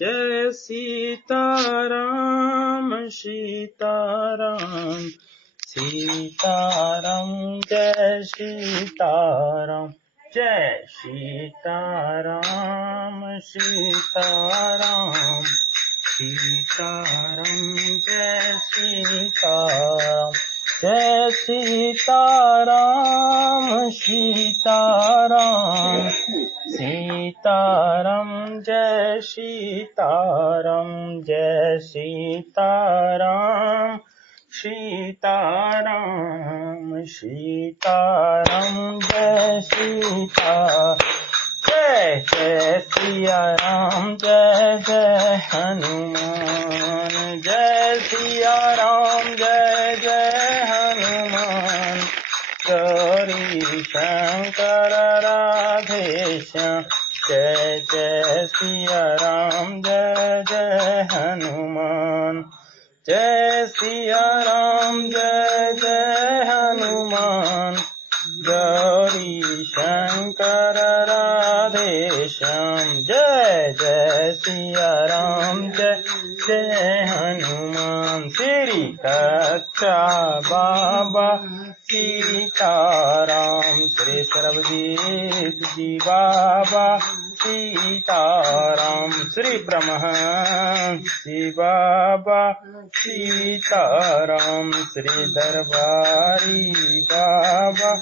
जय सीताराम सीताराम सीताराम जय सीताराम जय सीताराम सीताराम सीताराम जय सीताराम जय सीताराम सीताराम सीताराम जय सीताराम जय सीताराम सीताराम सीताराम जय सीताराम जय जय सिया राम जय जय हनुमान जय सिया राम जय जय हनुमान गौरी शंकर राधे श्याम जय जय सिया राम जय जय हनुमान जय सिया राम जय जय हनुमान गौरी शंकर राधे श्याम जय जय सिया राम जय जय हनुमान श्री कच्चा बाबा सीताराम श्री सर्वजीत जी बाबा सीताराम श्री ब्रह्महंसी बाबा सीताराम श्री दरबारी बाबा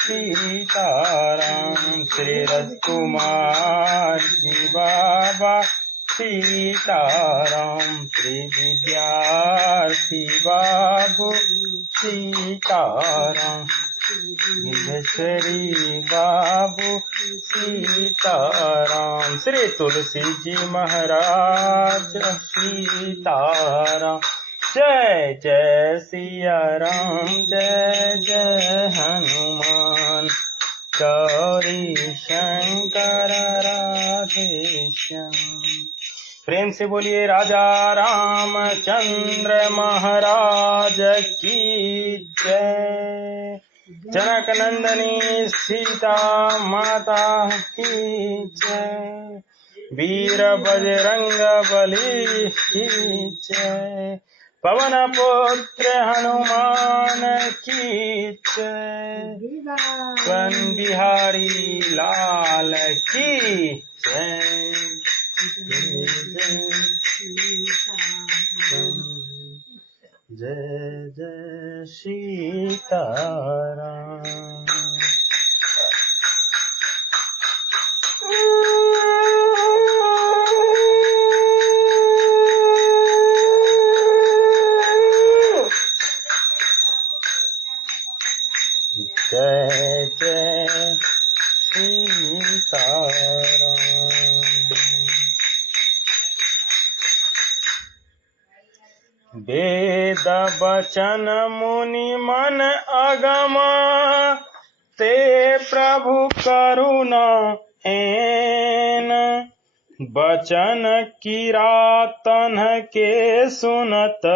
सीताराम श्री राजकुमार जी बाबा सीताराम श्री विद्यार्थी बाबू सीताराम विश्वेश्वरी बाबू सीताराम श्री तुलसी जी महाराज सीताराम जय जय सिया राम जय जय हनुमान गौरी शंकर राधे श्याम। प्रेम से बोलिए राजा रामचंद्र महाराज की जय। जनक नंदनी सीता माता की जय। वीर बजरंग बली की जय। पवन पुत्र हनुमान की जय। वन बिहारी लाल की जय। जय जय सीताराम। जय जय सीताराम। वेद बचन मुनि मन अगम ते प्रभु करुणा ऐन बचन किरातन के सुनत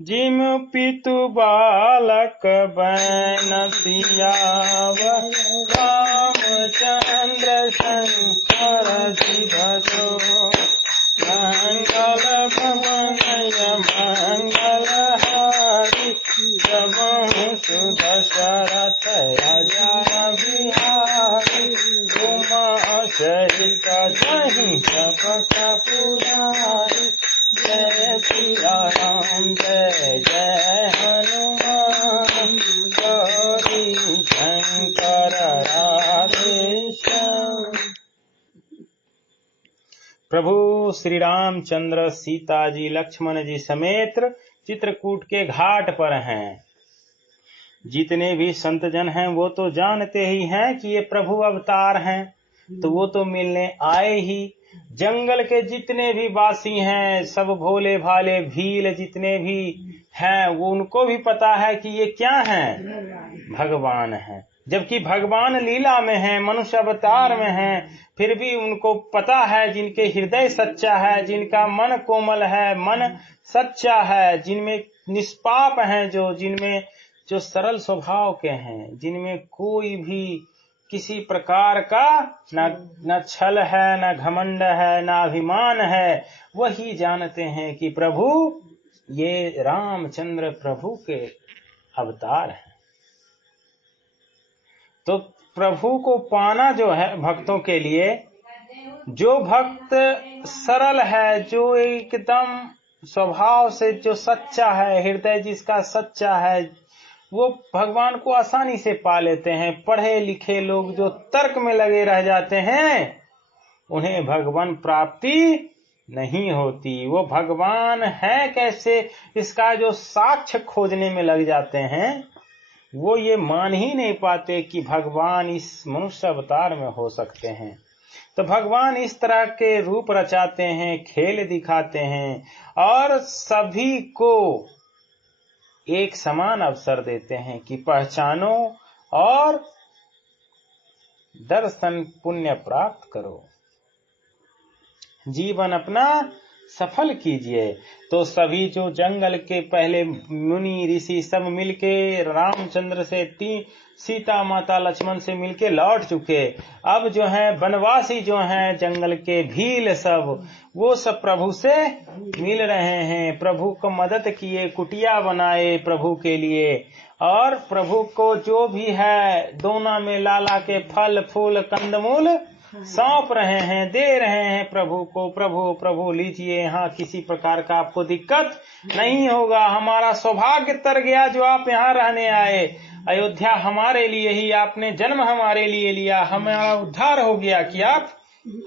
जिम पितु बालक बैन सियावर रामचंद्र शंकर जी भजो मंगल भवनय मंगल हारी जबहु सुदशरथ राजा बिहारी उमा सहित जहि शपथ पुरारी जय सिया राम जय जय हनुमान गौरी शंकर राधे श्याम। प्रभु श्री रामचंद्र सीता जी लक्ष्मण जी समेत चित्रकूट के घाट पर हैं। जितने भी संत जन हैं वो तो जानते ही हैं कि ये प्रभु अवतार हैं, तो वो तो मिलने आए ही। जंगल के जितने भी वासी हैं, सब भोले भाले भील जितने भी हैं, वो उनको भी पता है कि ये क्या हैं, भगवान हैं। जबकि भगवान लीला में हैं, मनुष्य अवतार में हैं, फिर भी उनको पता है, जिनके हृदय सच्चा है, जिनका मन कोमल है, मन सच्चा है, जिनमें निष्पाप हैं, जिनमें जो सरल स्वभाव के हैं, जिनमें कोई भी किसी प्रकार का न छल है, न घमंड है, न अभिमान है। वही जानते हैं कि प्रभु ये रामचंद्र प्रभु के अवतार हैं। तो प्रभु को पाना जो है भक्तों के लिए, जो भक्त सरल है, जो एकदम स्वभाव से जो सच्चा है, हृदय जिसका सच्चा है, वो भगवान को आसानी से पा लेते हैं। पढ़े लिखे लोग जो तर्क में लगे रह जाते हैं, उन्हें भगवान प्राप्ति नहीं होती। वो भगवान है कैसे, इसका जो साक्ष्य खोजने में लग जाते हैं, वो ये मान ही नहीं पाते कि भगवान इस मनुष्य अवतार में हो सकते हैं। तो भगवान इस तरह के रूप रचाते हैं, खेल दिखाते हैं और सभी को एक समान अवसर देते हैं कि पहचानो और दर्शन पुण्य प्राप्त करो, जीवन अपना सफल कीजिए। तो सभी जो जंगल के पहले मुनि ऋषि सब मिलके रामचंद्र से सीता माता लक्ष्मण से मिलके लौट चुके। अब जो है वनवासी जो हैं जंगल के भील सब, वो सब प्रभु से मिल रहे हैं, प्रभु को मदद किए, कुटिया बनाए प्रभु के लिए, और प्रभु को जो भी है दोना में लाला के फल फूल कंदमूल सौंप रहे हैं, दे रहे हैं प्रभु को। प्रभु प्रभु लीजिए, यहाँ किसी प्रकार का आपको दिक्कत नहीं होगा, हमारा सौभाग्य तर गया जो आप यहाँ रहने आए। अयोध्या हमारे लिए ही आपने जन्म हमारे लिए लिया, हमारा उद्धार हो गया कि आप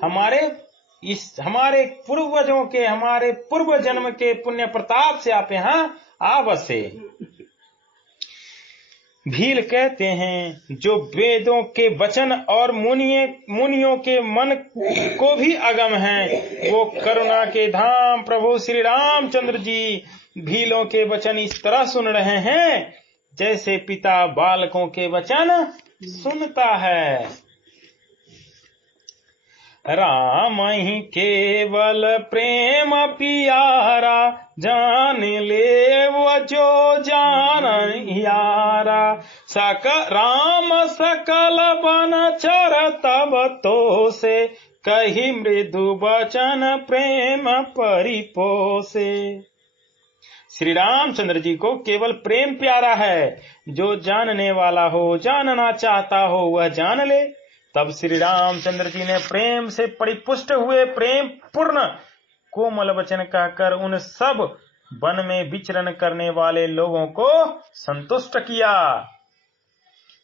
हमारे पूर्वजों के, हमारे पूर्व जन्म के पुण्य प्रताप से आप यहाँ आ बसे। भील कहते हैं जो वेदों के वचन और मुनियों के मन को भी अगम हैं, वो करुणा के धाम प्रभु श्री रामचंद्र जी भीलों के वचन इस तरह सुन रहे हैं जैसे पिता बालकों के वचन सुनता है। राम ही केवल प्रेम पियारा, जान ले वो जो जान यारा। राम सकल बन चर तब तो से, कही मृदु वचन प्रेम परिपोसे। श्री रामचंद्र जी को केवल प्रेम प्यारा है, जो जानने वाला हो, जानना चाहता हो वह जान ले। तब श्री रामचंद्र जी ने प्रेम से परिपुष्ट हुए प्रेम पूर्ण कोमल वचन कहकर उन सब वन में विचरण करने वाले लोगों को संतुष्ट किया।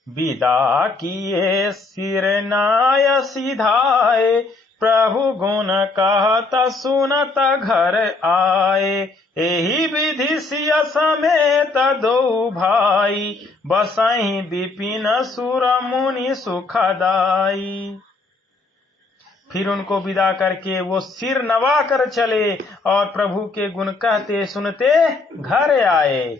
विदा किए सिर नाय सिधाए, प्रभु गुण कहत सुनत घर आए। एही विधि सिया समेत दो भाई, बसहि विपिन सुर मुनि सुखदाई। फिर उनको विदा करके वो सिर नवा कर चले और प्रभु के गुण कहते सुनते घर आए।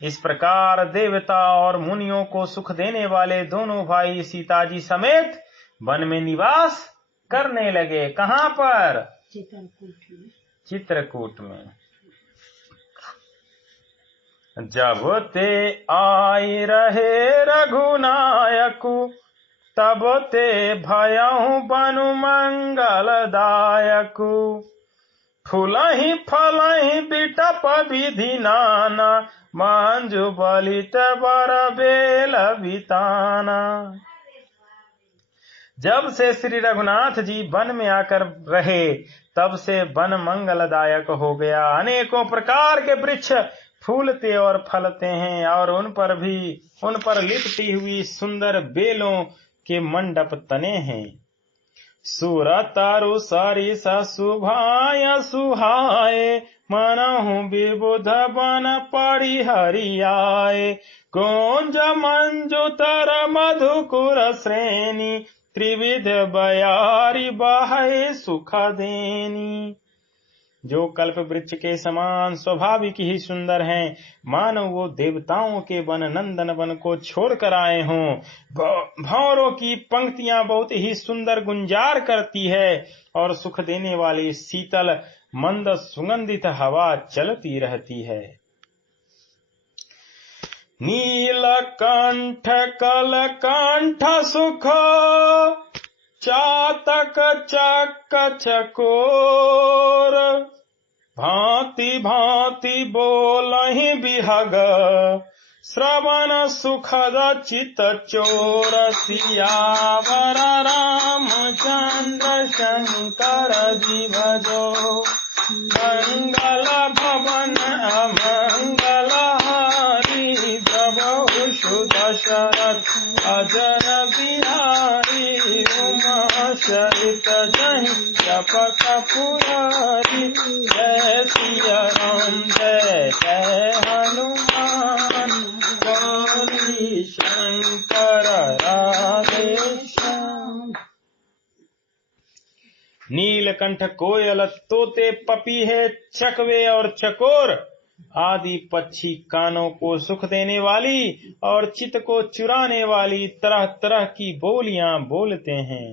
इस प्रकार देवता और मुनियों को सुख देने वाले दोनों भाई सीता जी समेत वन में निवास करने लगे। कहाँ पर? चित्रकूट में। जब ते आई रहे रघुनायकु, तब ते भयहु बनु मंगलदायकु। फूलहि फलहि बिटप विधि नाना, मंजु बलित बर बेल बिताना। जब से श्री रघुनाथ जी वन में आकर रहे, तब से वन मंगलदायक हो गया। अनेकों प्रकार के वृक्ष फूलते और फलते हैं और उन पर लिपटी हुई सुंदर बेलों के मंडप तने हैं। सुरतरु सरिस सुभाय सुहाए, मनहु विबुध बन पड़ी हरियाए। कुंज मंजुतर मधुकुर श्रेणी, त्रिविध बयारी बाहे सुख देनी। जो कल्प वृक्ष के समान स्वाभाविक ही सुंदर हैं, मानो वो देवताओं के वन नंदन वन को छोड़ कर आए हों। भंवरों की पंक्तियां बहुत ही सुंदर गुंजार करती है और सुख देने वाली शीतल मंद सुगंधित हवा चलती रहती है। नीलकंठ कलकंठ सुख चातक चक चकोर भांति भांति बोलहि बिहग श्रवण सुखद चित चोर सियावर रामचंद्र शंकर जी भजो मंगल भवन अमंगल हारी प्रभु दशरथ अजर बिहारी उमा सरित जहि जपत पुरारी जय सिया राम जय जय हनुमान गौरी शंकर राधे श्याम। नीलकंठ कोयल तोते पपीहे चकवे और चकोर आदि पक्षी कानों को सुख देने वाली और चित्त को चुराने वाली तरह तरह की बोलियां बोलते हैं।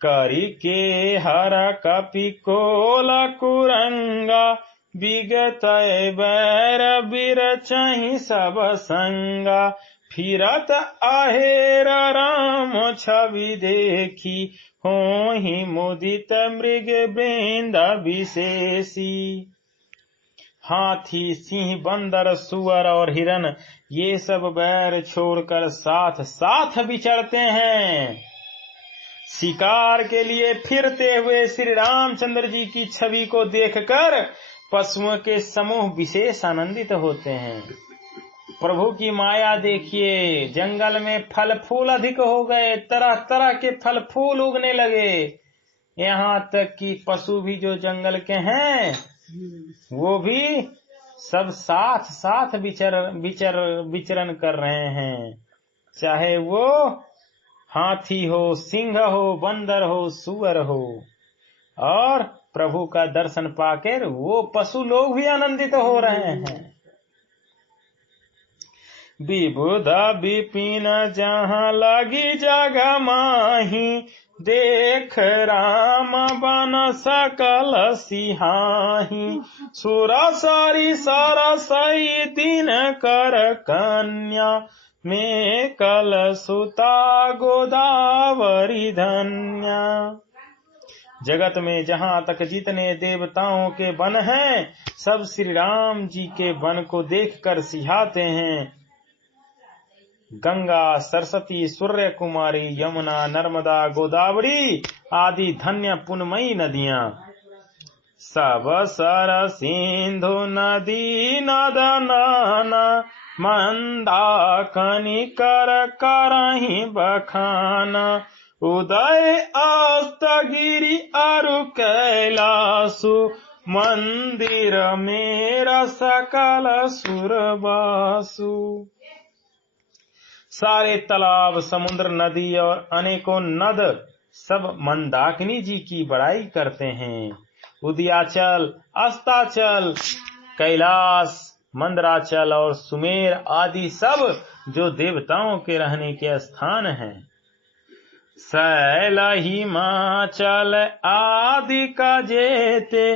करी के हर कपि कोला कुरंगा विगत बैर बिरचहि सब संगा फिरत आहेर राम छवि देखी होहि मुदित मृग वृंद विशेषी। हाथी सिंह बंदर सुअर और हिरन ये सब बैर छोड़कर साथ साथ विचरते हैं। शिकार के लिए फिरते हुए श्री रामचंद्र जी की छवि को देखकर पशुओं के समूह विशेष आनंदित होते हैं। प्रभु की माया देखिए, जंगल में फल फूल अधिक हो गए, तरह तरह के फल फूल उगने लगे। यहाँ तक कि पशु भी जो जंगल के हैं वो भी सब साथ साथ विचरण कर रहे हैं, चाहे वो हाथी हो, सिंह हो, बंदर हो, सुअर हो। और प्रभु का दर्शन पाकर वो पशु लोग भी आनंदित हो रहे हैं। विबुध विपिन जहाँ लगी जगह माही देख राम बन सकल सिहाही सुरसरी सरसई दिन कर कन्या में कल सुता गोदावरी धन्या। जगत में जहाँ तक जितने देवताओं के वन हैं सब श्री राम जी के वन को देखकर सिहाते हैं। गंगा, सरस्वती, सूर्य कुमारी, यमुना, नर्मदा, गोदावरी आदि धन्य पुण्यमयी नदियां सब सर सिंधु नदी नद नाना मंदाकिनी कर करहि बखाना उदय अस्त गिरि अरु कैलासु मंदिर मेरा सकल सुरबासु। सारे तालाब, समुद्र, नदी और अनेकों नद सब मंदाकिनी जी की बड़ाई करते हैं। उदयाचल, अस्ताचल, कैलाश, मंदराचल और सुमेर आदि सब जो देवताओं के रहने के स्थान हैं। शैल हिमाचल आदि का जेते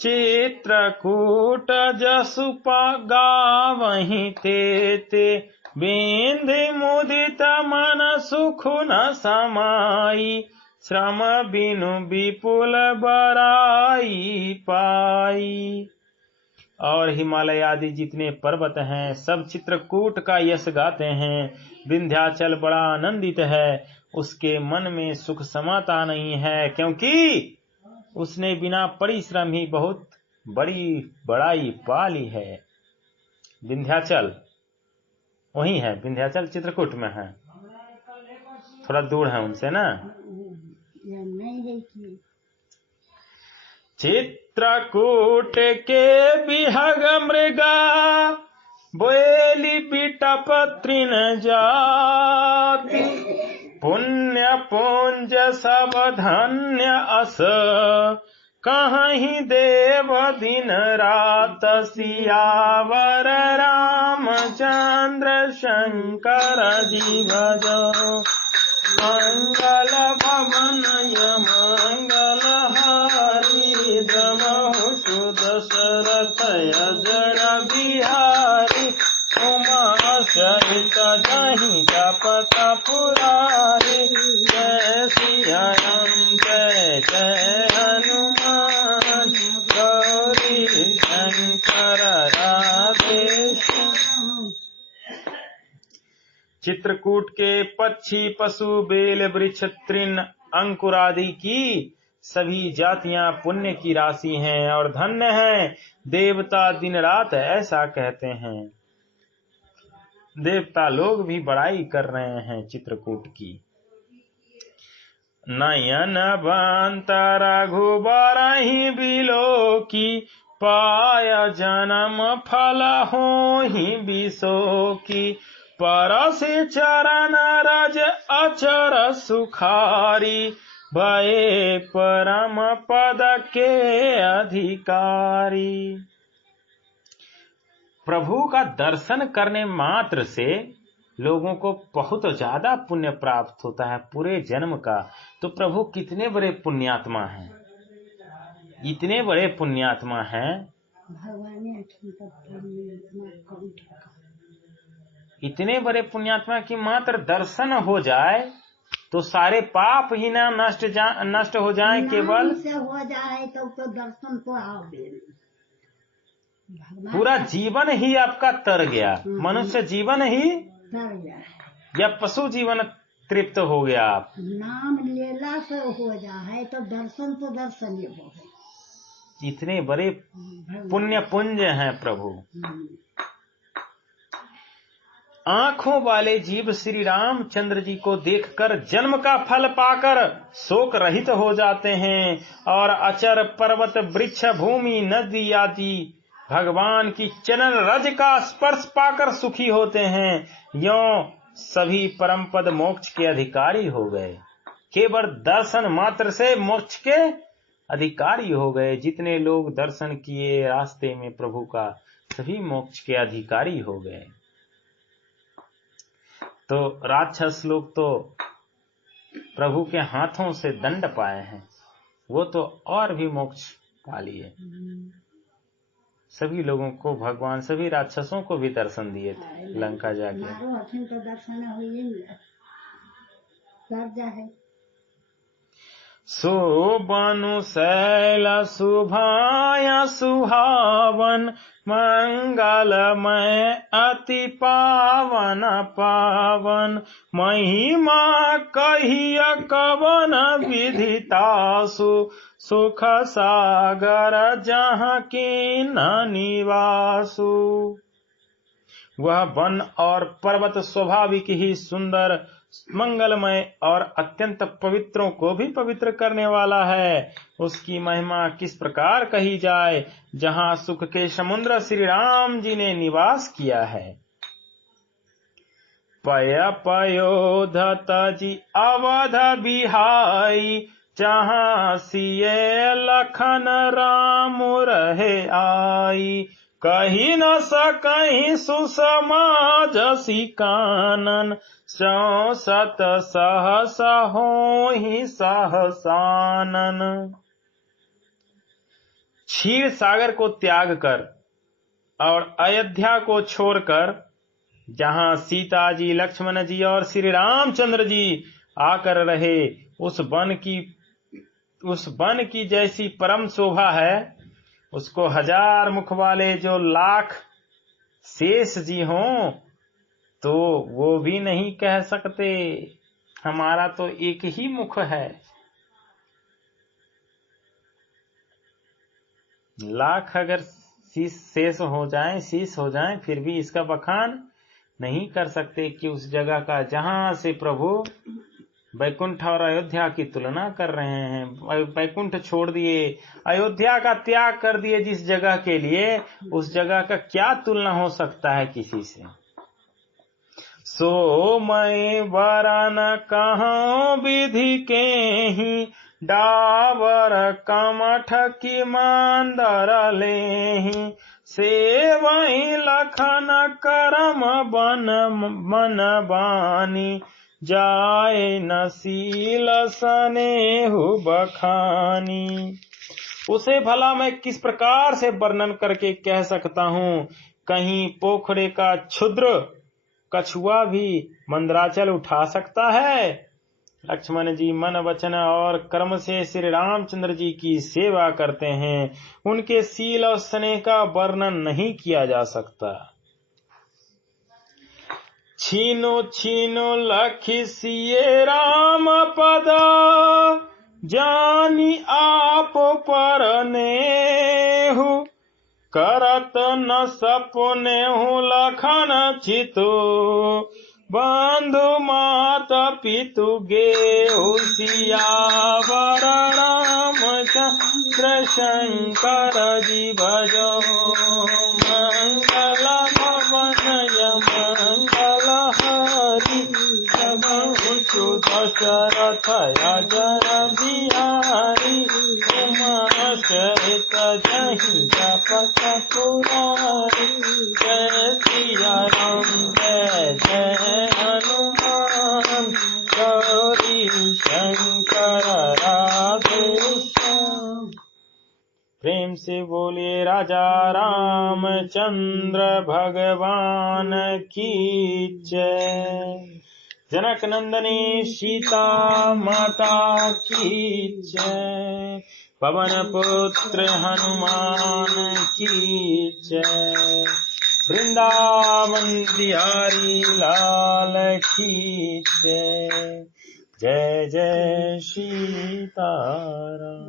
चित्रकूट जसुपा गावहीं तेते बिंधि मुदित मन सुख न समाई श्रम बिनु विपुल बराई पाई। और हिमालय आदि जितने पर्वत हैं सब चित्रकूट का यश गाते हैं। विंध्याचल बड़ा आनंदित है, उसके मन में सुख समाता नहीं है, क्योंकि उसने बिना परिश्रम ही बहुत बड़ी बड़ाई पा ली है। विंध्याचल वही है, विंध्याचल चित्रकूट में है, थोड़ा दूर है उनसे ना। चित्रकूट के बिहग मृगा बोली बिटप तृण जाति पुण्य पुंज सब धन्य अस कहीं देव दिन रात सियावर रामचंद्र शंकर जी भजो मंगल भवन मंगल हारी दमहु सुदशरथ अजर बिहारी उमा चित्रकूट के पक्षी पशु बेल वृक्ष तृण अंकुरादि की सभी जातियां पुण्य की राशि हैं और धन्य हैं। देवता दिन रात ऐसा कहते हैं। देवता लोग भी बड़ाई कर रहे हैं चित्रकूट की। नयन बंत रघुबर ही बिलो की पाय जन्म फल हो ही विशो की परस चरण रज अचर सुखारी भये परम पद के अधिकारी। प्रभु का दर्शन करने मात्र से लोगों को बहुत ज्यादा पुण्य प्राप्त होता है पूरे जन्म का। तो प्रभु कितने बड़े पुण्यात्मा हैं, इतने बड़े पुण्यात्मा हैं। इतने बड़े पुण्यात्मा की मात्र दर्शन हो जाए तो सारे पाप ही ना नष्ट हो जाए, केवल से हो जाए तो दर्शन तो आओगे। पूरा जीवन ही आपका तर गया, मनुष्य जीवन ही तर गया या पशु जीवन तृप्त हो गया। आप नाम लेला से हो जाए तो दर्शन ही हो गए। इतने बड़े पुण्य पुंज हैं प्रभु। आंखों वाले जीव श्री रामचंद्र जी को देखकर जन्म का फल पाकर शोक रहित हो जाते हैं और अचर पर्वत वृक्ष भूमि नदी आदि भगवान की चरण रज का स्पर्श पाकर सुखी होते हैं। यों सभी परम पद मोक्ष के अधिकारी हो गए। केवल दर्शन मात्र से मोक्ष के अधिकारी हो गए। जितने लोग दर्शन किए रास्ते में प्रभु का, सभी मोक्ष के अधिकारी हो गए। तो राक्षस लोग तो प्रभु के हाथों से दंड पाए हैं, वो तो और भी मोक्ष पा लिए। सभी लोगों को भगवान सभी राक्षसों को भी दर्शन दिए थे लंका जाके। तो दर्शन हुई सुबनु शैल शुभाय सुहावन मंगलमय अति पावन पावन महिमा कहिय कवन विदितासु सुख सागर जहाँ की न निवासु। वह वन और पर्वत स्वाभाविक ही सुंदर मंगलमय और अत्यंत पवित्रों को भी पवित्र करने वाला है। उसकी महिमा किस प्रकार कही जाए, जहाँ सुख के समुद्र श्री राम जी ने निवास किया है। पय पयोधत जी अवध बिहाई जहाँ सिए लखन राम रहे आई। कही न सकहीं सुषमा जसी कानन 64 सहस होहि सहसानन। क्षीर सागर को त्याग कर और अयोध्या को छोड़कर जहाँ सीता जी, लक्ष्मण जी और श्री रामचंद्र जी आकर रहे, उस वन की जैसी परम शोभा है, उसको 1000 मुख वाले जो लाख शेष जी हों तो वो भी नहीं कह सकते। हमारा तो एक ही मुख है, लाख अगर शेष हो जाएं फिर भी इसका बखान नहीं कर सकते कि उस जगह का जहां से प्रभु वैकुंठ और अयोध्या की तुलना कर रहे हैं। वैकुंठ छोड़ दिए, अयोध्या का त्याग कर दिए जिस जगह के लिए, उस जगह का क्या तुलना हो सकता है किसी से। सो मैं वरन कहाँ विधि के ही डावर कमठ की मांदर लेहि। सेवहि लखन करम बन मन बानी जाए नसील सनेहु बखानी। उसे भला मैं किस प्रकार से वर्णन करके कह सकता हूँ। कहीं पोखरे का क्षुद्र कछुआ भी मंदराचल उठा सकता है। लक्ष्मण जी मन वचन और कर्म से श्री रामचंद्र जी की सेवा करते हैं, उनके शील और स्नेह का वर्णन नहीं किया जा सकता। छीनो छीनो लखि सिए राम पद, जानी आप पर नेहु, करत न सपने हूँ लखन चितो, बंधु माता पितु गेहु सियावर रामचंद्र शंकर जी भजो, मंगल भवन मंगल हरि, सबहु दशरथ अजर बिहारी, उमा सहित जहि जपत पुरारी, जय सिया राम जय जय हनुमान, गौरी शंकर राधे श्याम। प्रेम से बोलिए राजा रामचंद्र भगवान की जय। जनक नंदनी सीता माता की जय। पवन पुत्र हनुमान की जय। वृंदावन बिहारी लाल की जय। जय जय सीताराम।